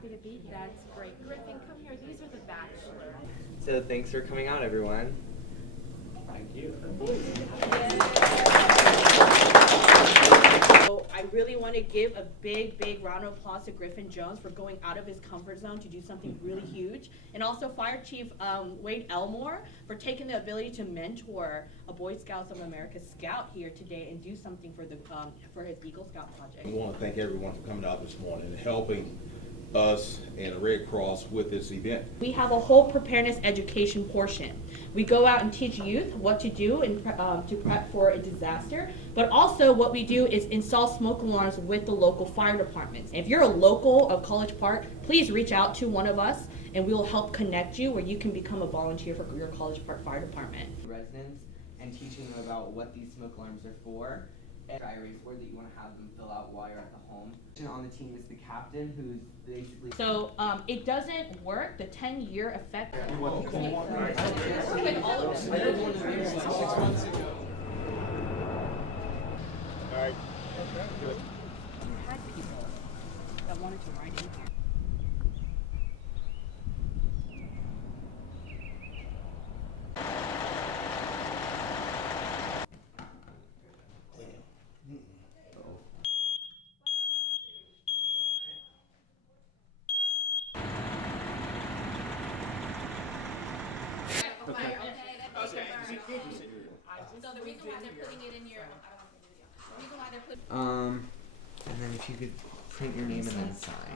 happy to be here. That's great. Griffin, come here. These are the bachelors. So thanks for coming out, everyone. Thank you. So I really want to give a big round of applause to Griffin Jones for going out of his comfort zone to do something really huge. And also Fire Chief Wade Elmore for taking the ability to mentor a Boy Scouts of America scout here today and do something for the for his Eagle Scout project. We want to thank everyone for coming out this morning and helping us and the Red Cross with this event. We have a whole preparedness education portion. We go out and teach youth what to do to prep for a disaster, but also what we do is install smoke alarms with the local fire departments. If you're a local of College Park, please reach out to one of us and we will help connect you where you can become a volunteer for your College Park Fire Department. Residents and teaching them about what these smoke alarms are for. And diary form that you want to have them fill out while you're at the home. And on the team is the captain, who's basically. So it doesn't work. The 10-year effect. All right. You had people that wanted to write in here. So the reason why they're putting it in your, I don't know if the reason why they're putting. And then if you could print your name and then sign.